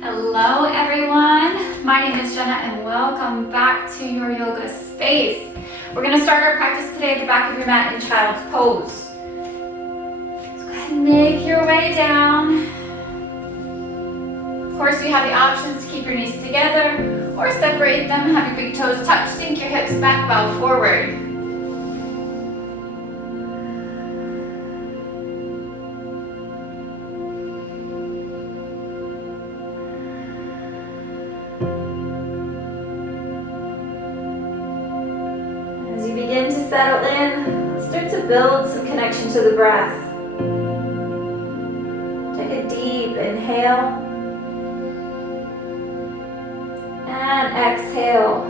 Hello everyone, my name is Jenna and welcome back to your yoga space. We're going to start our practice today at the back of your mat in child's pose. So go ahead and make your way down. Of course, you have the options to keep your knees together or separate them and have your big toes touch. Sink your hips back, bow forward. Settle in, let's start to build some connection to the breath. Take a deep inhale and exhale.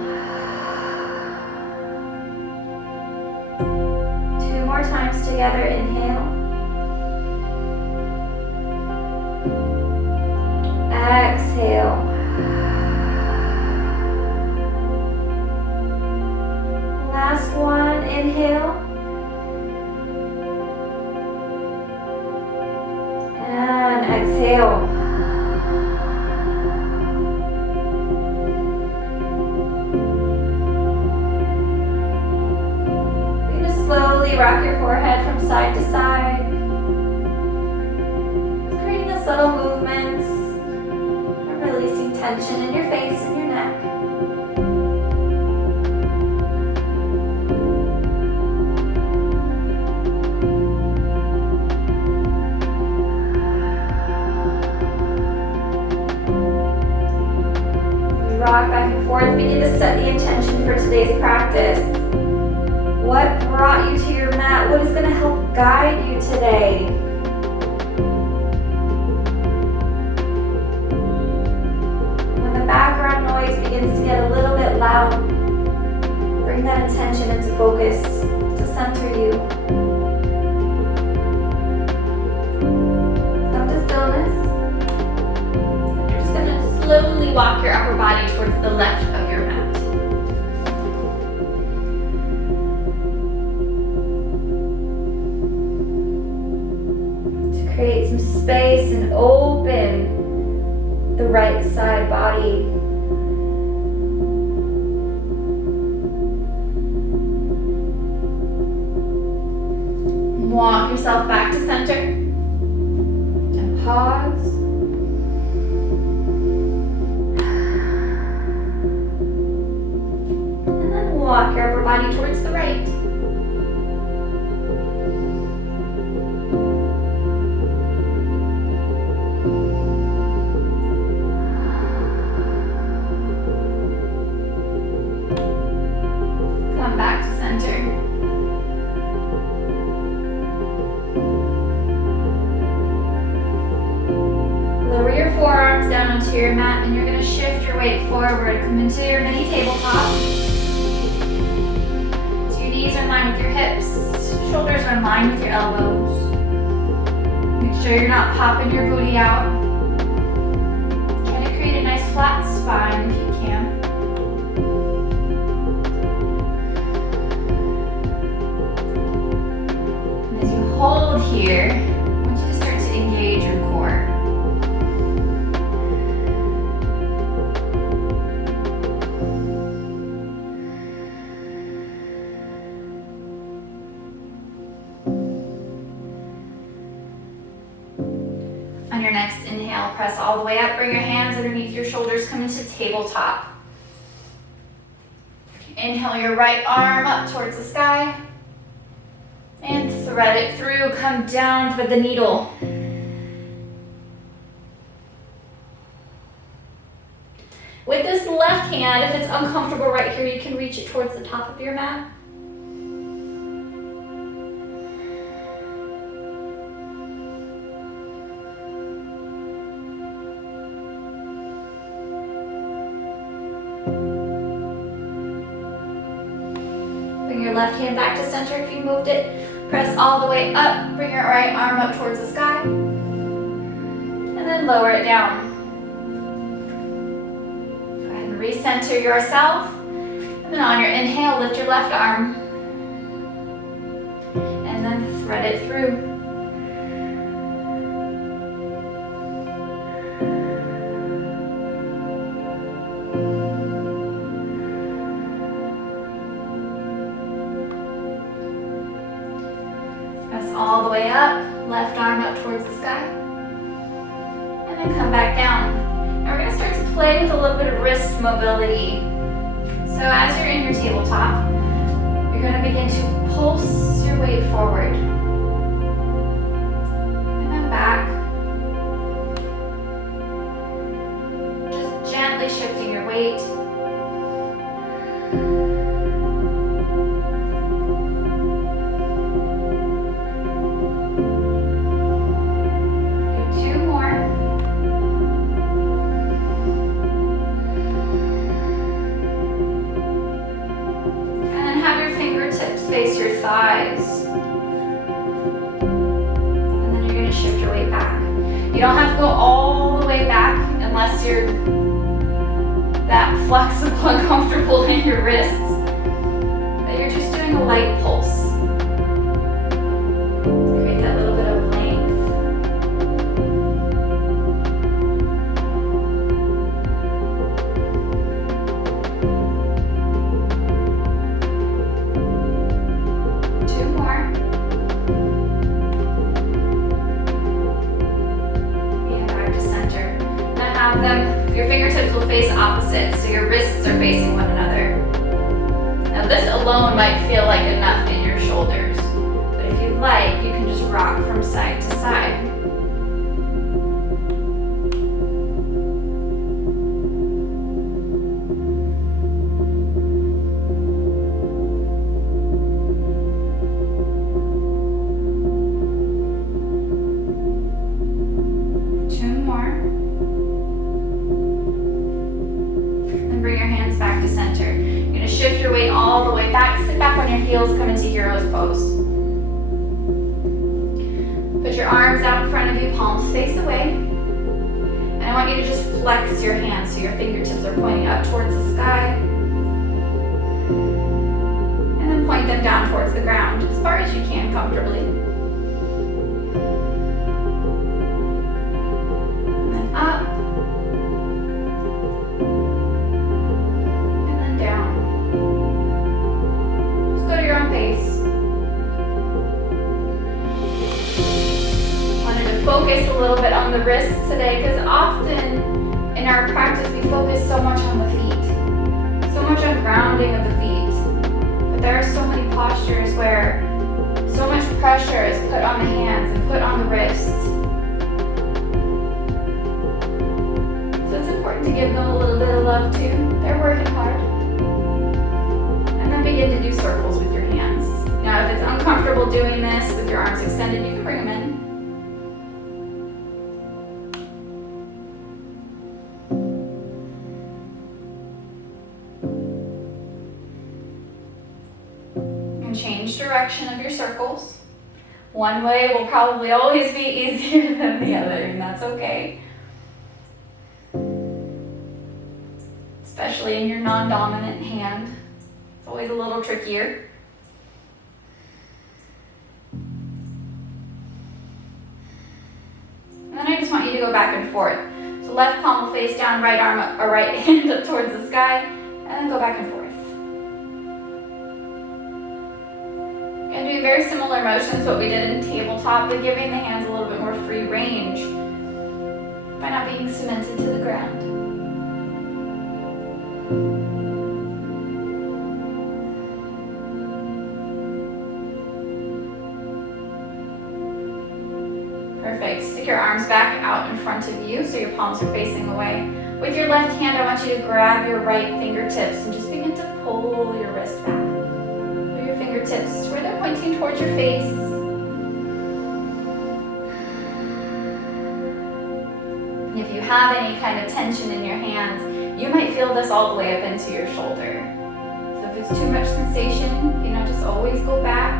2 more times together, inhale. Exhale. Last one, inhale. And exhale. You're going to slowly rock your forehead from side to side. Just creating the subtle movements and releasing tension in your face and your neck. Rock back and forth. Begin to set the intention for today's practice. What brought you to your mat? What is going to help guide you today? When the background noise begins to get a little bit loud, bring that intention into focus to center you. Come to stillness. Slowly walk your upper body towards the left of your mat. To create some space and open the right side body. Walk yourself back to center and pause. Walk your upper body towards the right. Come back to center. Lower your forearms down onto your mat and you're going to shift your weight forward. Come into your mini tabletop. Knees are in line with your hips, shoulders are in line with your elbows. Make sure you're not popping your booty out. Try to create a nice flat spine if you can. And as you hold here, I want you to start to engage your core. On your next inhale, press all the way up, bring your hands underneath your shoulders, come into tabletop. Inhale your right arm up towards the sky and thread it through, come down with the needle. With this left hand, if it's uncomfortable right here, you can reach it towards the top of your mat. Your left hand back to center if you moved it. Press all the way up. Bring your right arm up towards the sky. And then lower it down. Go ahead and recenter yourself. And then on your inhale, lift your left arm. And then thread it through. left arm up towards the sky. And then come back down. And we're going to start to play with a little bit of wrist mobility. So as you're in your tabletop, you're going to begin to pulse your weight forward. And then back. Just gently shifting your weight. Face your thighs. And then you're going to shift your weight back. You don't have to go all the way back unless you're that flexible and comfortable in your wrists. But you're just doing a light pulse. Create that little bit of length. Your fingertips will face opposite, so your wrists are facing one another. Now this alone might feel like enough in your shoulders, but if you like, you can just rock from side to side. Shift your weight all the way back. Sit back on your heels, come into hero's pose. Put your arms out in front of you, palms face away. And I want you to just flex your hands so your fingertips are pointing up towards the sky. And then point them down towards the ground, as far as you can comfortably. And then up. Focus a little bit on the wrists today, because often in our practice we focus so much on the feet, so much on grounding of the feet, but there are so many postures where so much pressure is put on the hands and put on the wrists. So it's important to give them a little bit of love too. They're working hard. And then begin to do circles with your hands. Now if it's uncomfortable doing this with your arms extended, you can bring them in. Change direction of your circles. One way will probably always be easier than the other, and that's okay. Especially in your non-dominant hand. It's always a little trickier. And then I just want you to go back and forth. So left palm will face down, right arm up, or right hand up towards the sky, and then go back and forth. And doing very similar motions to what we did in tabletop, but giving the hands a little bit more free range by not being cemented to the ground. Perfect. Stick your arms back out in front of you so your palms are facing away. With your left hand, I want you to grab your right fingertips and just begin to pull your wrist back. Your fingertips where they're pointing towards your face. If you have any kind of tension in your hands, you might feel this all the way up into your shoulder. So if it's too much sensation, just always go back.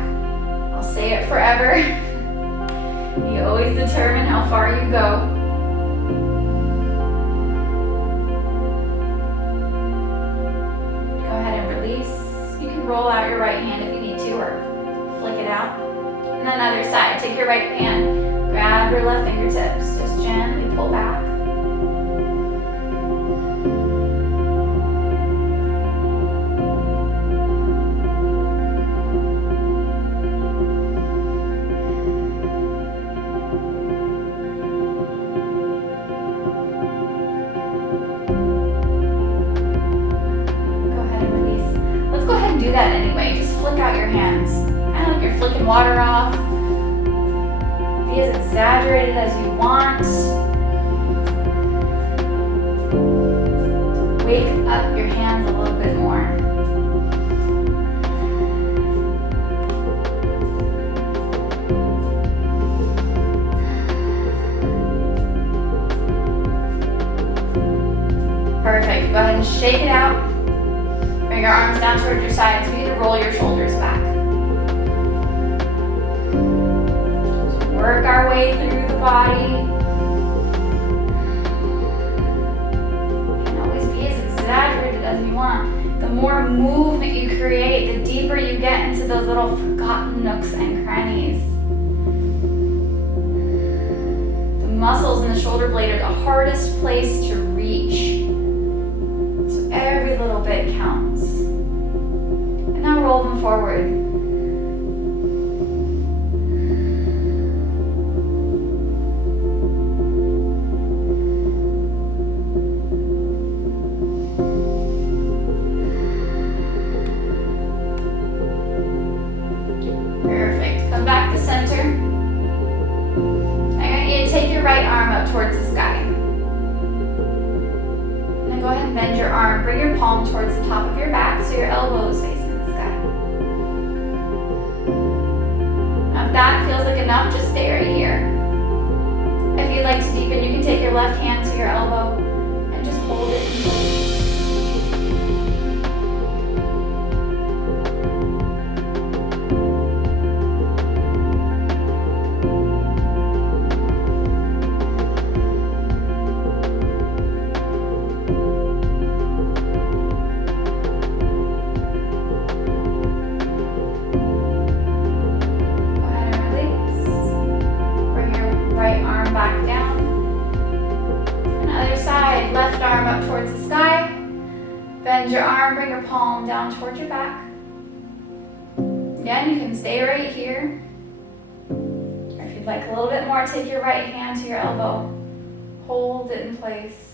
I'll say it forever. You always determine how far you go. Go ahead and release. You can roll out your right hand if you need to, or flick it out. And then other side, take your right hand, grab your left fingertips, just gently pull back. way, just flick out your hands. Kind of like you're flicking water off. Be as exaggerated as you want. Wake up your hands a little bit more. Perfect. Go ahead and shake it out. Bring your arms down towards your sides. You need to roll your shoulders back. Just work our way through the body. You can always be as exaggerated as you want. The more movement you create, the deeper you get into those little forgotten nooks and crannies. The muscles in the shoulder blade are the hardest place to reach. Every little bit counts. And now roll them forward. Perfect. Come back to center. I want you to take your right arm up towards the sky. Go ahead and bend your arm. Bring your palm towards the top of your back so your elbow is facing the sky. Now if that feels like enough, just stay right here. If you'd like to deepen, you can take your left hand to your elbow and just hold it in place. Left arm up towards the sky. Bend your arm, bring your palm down towards your back. Again, you can stay right here. Or if you'd like a little bit more, take your right hand to your elbow. Hold it in place.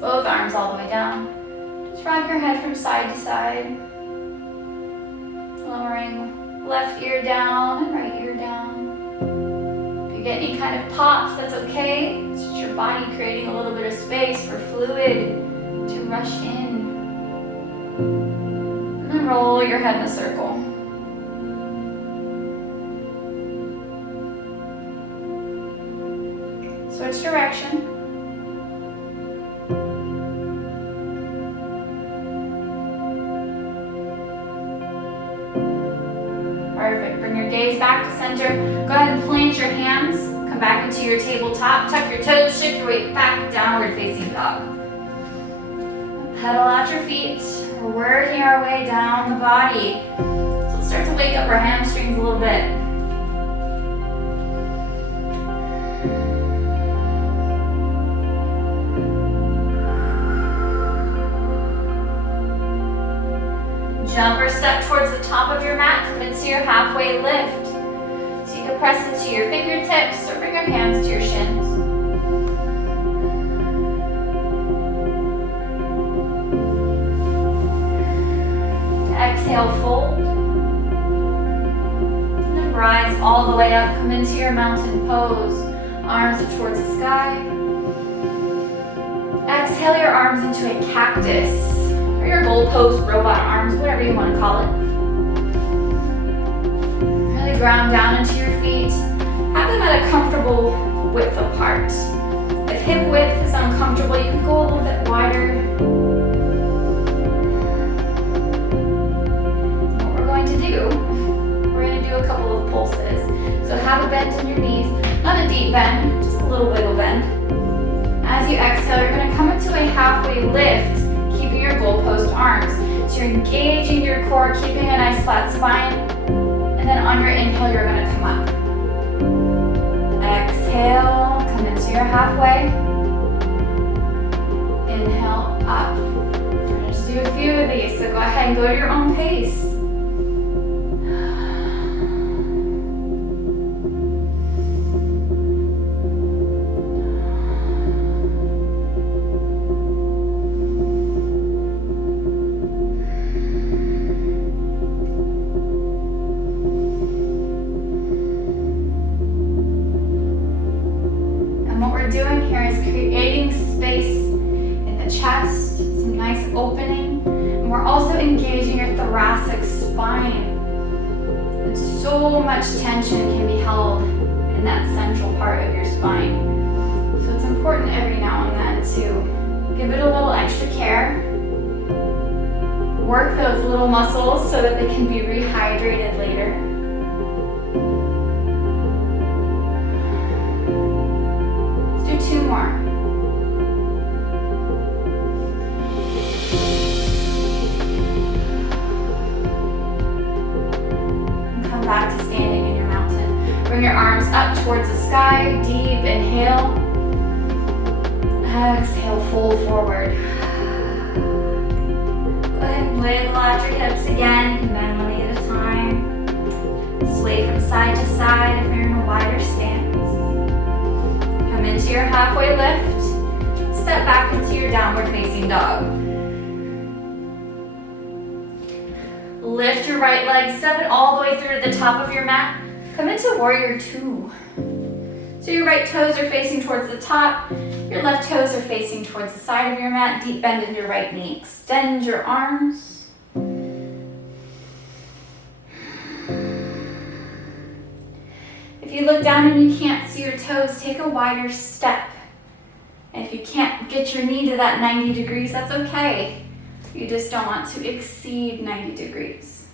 Both arms all the way down. Just rock your head from side to side. Lowering left ear down and right ear down. If you get any kind of pops, that's okay. It's just your body creating a little bit of space for fluid to rush in. And then roll your head in a circle. Switch direction. Perfect. Bring your gaze back to center. Go ahead and plant your hands. Come back into your tabletop. Tuck your toes. Shift your weight back. Downward facing dog. Pedal out your feet. We're working our way down the body. So let's start to wake up our hamstrings a little bit. Jump or step towards the top of your mat. Come into your halfway lift. So you can press into your fingertips or bring your hands to your shins. Exhale, fold. And then rise all the way up. Come into your mountain pose. Arms up towards the sky. Exhale your arms into a cactus. Or your goalpost, robot arms, whatever you want to call it. Really ground down into your feet. Have them at a comfortable width apart. If hip width is uncomfortable, you can go a little bit wider. What we're going to do, we're going to do a couple of pulses. So have a bend in your knees, not a deep bend, just a little wiggle bend. As you exhale, you're going to come into a halfway lift, keeping your goalpost arms. So you're engaging your core, keeping a nice flat spine. And then on your inhale, you're going to come up. Exhale, come so you're halfway. Inhale, up. We're gonna just do a few of these, so go ahead and go at your own pace. Doing here is creating space in the chest, some nice opening, and we're also engaging your thoracic spine. And so much tension can be held in that central part of your spine. So it's important every now and then to give it a little extra care. Work those little muscles so that they can be rehydrated later. Two more. And come back to standing in your mountain. Bring your arms up towards the sky. Deep inhale. Exhale, fold forward. Go ahead and wiggle out your hips again. You can bend one knee at a time. Sway from side to side if you're in a wider stance. Come into your halfway lift. Step back into your downward facing dog. Lift your right leg, step it all the way through to the top of your mat. Come into warrior two. So your right toes are facing towards the top. Your left toes are facing towards the side of your mat. Deep bend in your right knee. Extend your arms. If you look down and you can't see your toes, take a wider step. And if you can't get your knee to that 90 degrees, that's okay. You just don't want to exceed 90 degrees.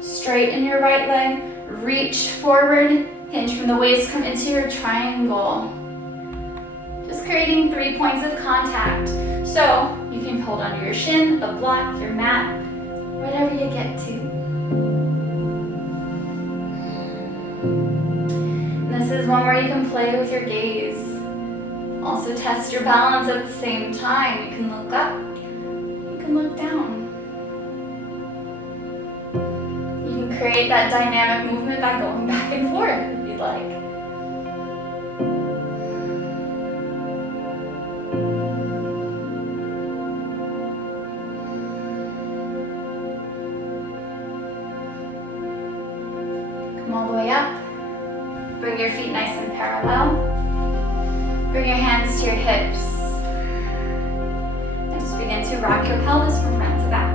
Straighten your right leg, reach forward, hinge from the waist, come into your triangle. Just creating 3 points of contact. So you can hold onto your shin, the block, your mat, whatever you get to. And this is one where you can play with your gaze. Also test your balance at the same time. You can look up, you can look down. You can create that dynamic movement by going back and forth if you'd like. All the way up. Bring your feet nice and parallel. Bring your hands to your hips. And just begin to rock your pelvis from front to back.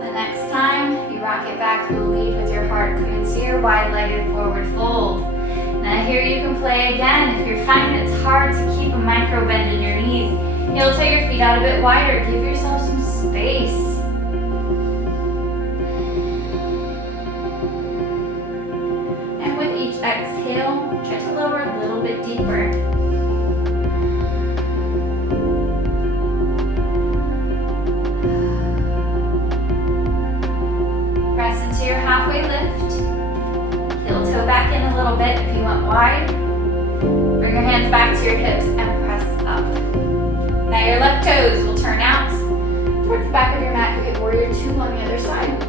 The next time you rock it back, you lead with your heart. Come into your wide-legged forward fold. Now here you can play again. If you're finding it's hard to keep a micro bend in your knees, you'll take your feet out a bit wider. Give yourself some space. And with each exhale, try to lower a little bit deeper. Press into your halfway lift. Heel toe back in a little bit if you want wide. Bring your hands back to your hips and press up. Now your left toes will turn out towards the back of your mat. You get warrior two on the other side.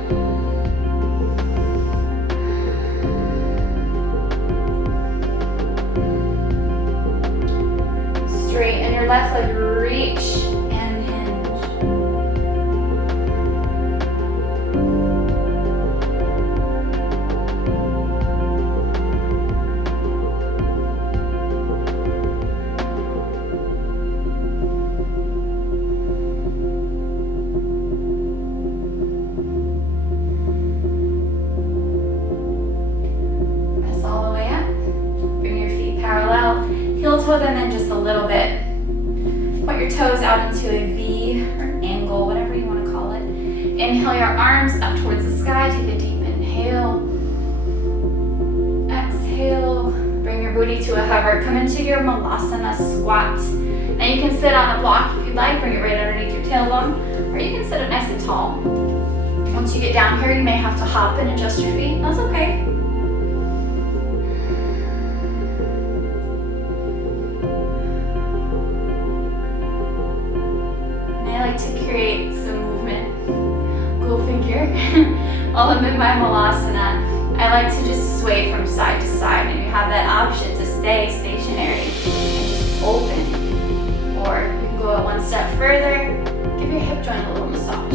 Straighten your left leg, reach and hinge. Toe them in just a little bit. Point your toes out into a V or angle, whatever you want to call it. Inhale your arms up towards the sky. Take a deep inhale. Exhale. Bring your booty to a hover recover, come into your Malasana squat. Now you can sit on a block if you'd like, bring it right underneath your tailbone, or you can sit up nice and tall. Once you get down here, you may have to hop and adjust your feet. That's okay. And I like to create some movement. Go figure. While I'm in my Malasana, I like to just sway from side to side, and you have that option to stay stationary and just open. Or you can go one step further, give your hip joint a little massage.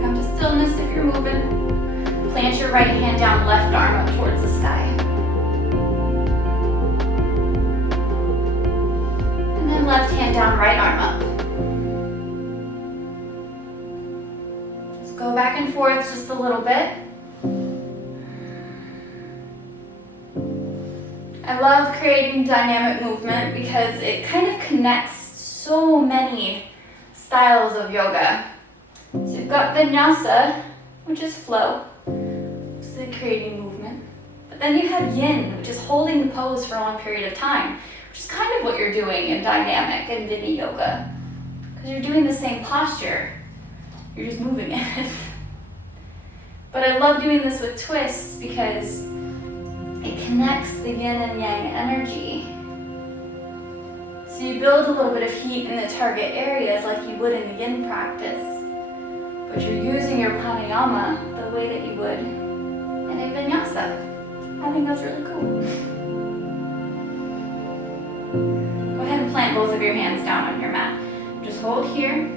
Come to stillness if you're moving. Plant your right hand down, left arm up towards the sky. And then left hand down, right arm up. Go back and forth just a little bit. I love creating dynamic movement because it kind of connects so many styles of yoga. So you've got vinyasa, which is flow, which is creating movement. But then you have yin, which is holding the pose for a long period of time, which is kind of what you're doing in dynamic and Vini yoga. Because you're doing the same posture. You're just moving it. But I love doing this with twists because it connects the yin and yang energy. So you build a little bit of heat in the target areas like you would in the yin practice. But you're using your pranayama the way that you would in a vinyasa. I think that's really cool. Go ahead and plant both of your hands down on your mat. Just hold here.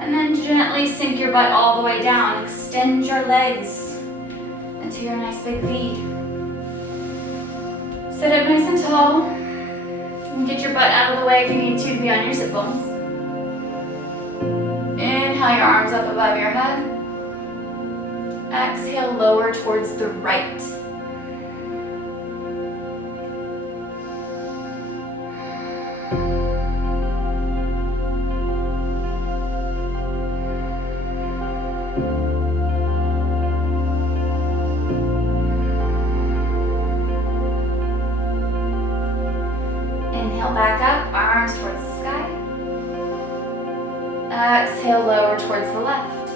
And then gently sink your butt all the way down. Extend your legs into your nice big V. Sit up nice and tall. And get your butt out of the way if you need to be on your sit bones. Inhale your arms up above your head. Exhale, lower towards the right. Inhale back up, arms towards the sky. Exhale, lower towards the left.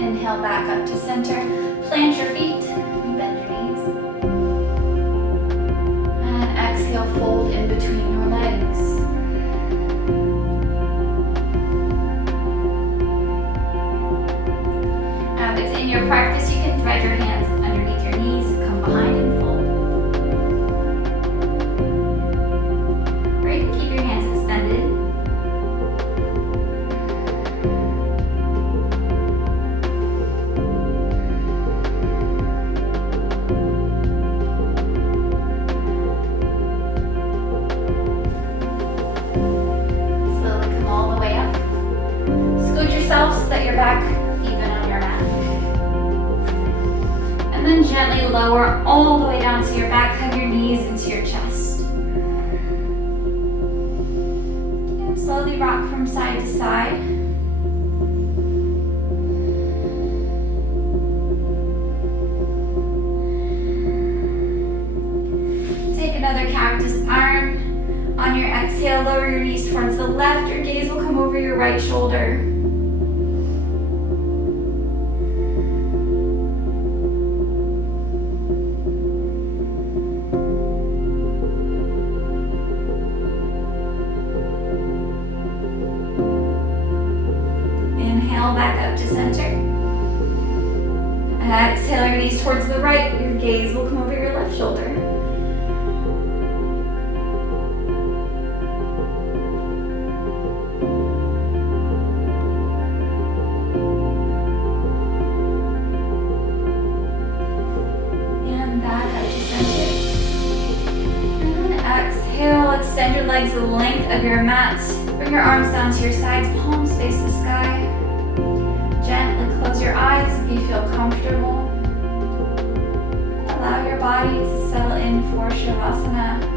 Inhale back up to center. Plant your feet, bend your knees. And exhale, fold in between your legs. If it's in your practice, you can thread your hands underneath your knees, come behind and fold. Or you can keep your hands extended. Slowly come all the way up. Scoot yourself so that you're back even on your mat. And then gently lower all the way down to your back, hug your knees into your chest. And slowly rock from side to side. Take another cactus arm. On your exhale, lower your knees towards the left. Your gaze will come over your right shoulder. Inhale back up to center. Exhale your knees towards the right. Your gaze will come over your left shoulder. And back up to center. And then exhale Exhale, extend your legs the length of your mat. Bring your arms down to your sides, palms face the sky. Gently close your eyes if you feel comfortable. Allow your body to settle in for Shavasana.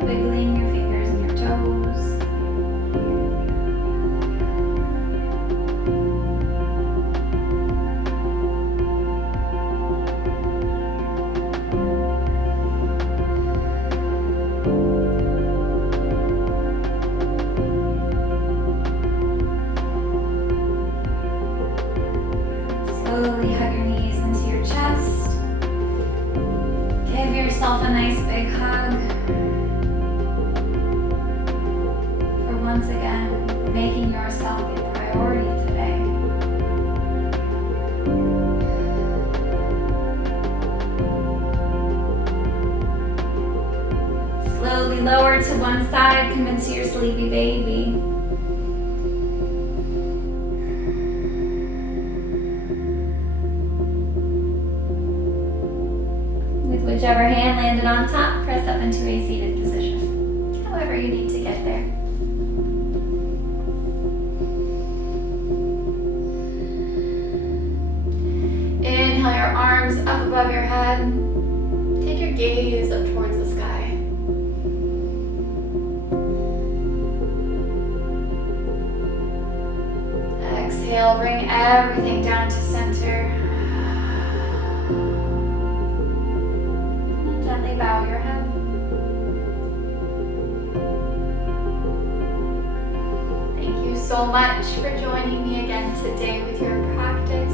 Wiggling your fingers and your toes. Slowly hug your knees into your chest. Give yourself a nice big hug. Once again, making yourself a priority today. Slowly lower to one side, come into your sleepy baby. With whichever hand landed on top, press up into a seated position. However you need to get there. Inhale your arms up above your head. Take your gaze up towards the sky. Exhale, bring everything down to center. And gently bow your head. Thank you so much for joining me again today with your practice.